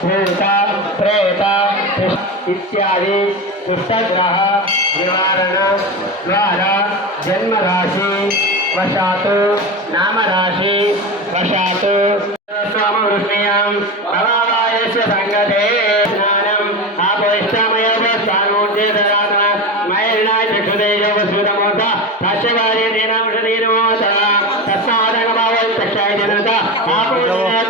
భూత ప్రేత ఇత్యాది దుష్టగ్రహ నివారణ ద్వారా జన్మరాశి వశాతు నామరాశి వశాతు స్వామవృష్ణ్యాం భవాయస్య సంగతే స్నానం ఆపోయిష్టమయోగ స్వామోద్యేతరాత్మ మయర్ణాయ చక్షుదేయోగ సూతమోత సస్యవారి దీనాంశదీనమోత తస్మాదగమావై చక్షాయ జనత ఆపోయేత జన ఆనంది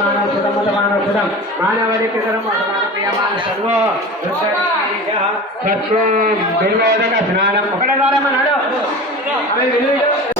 மானவசுதமுதமானவசுதம் மானவருக்கு தரமுதமான சர்வோ சர்வம் தேவோதக ஸ்நானம் அவை வெளியிடும்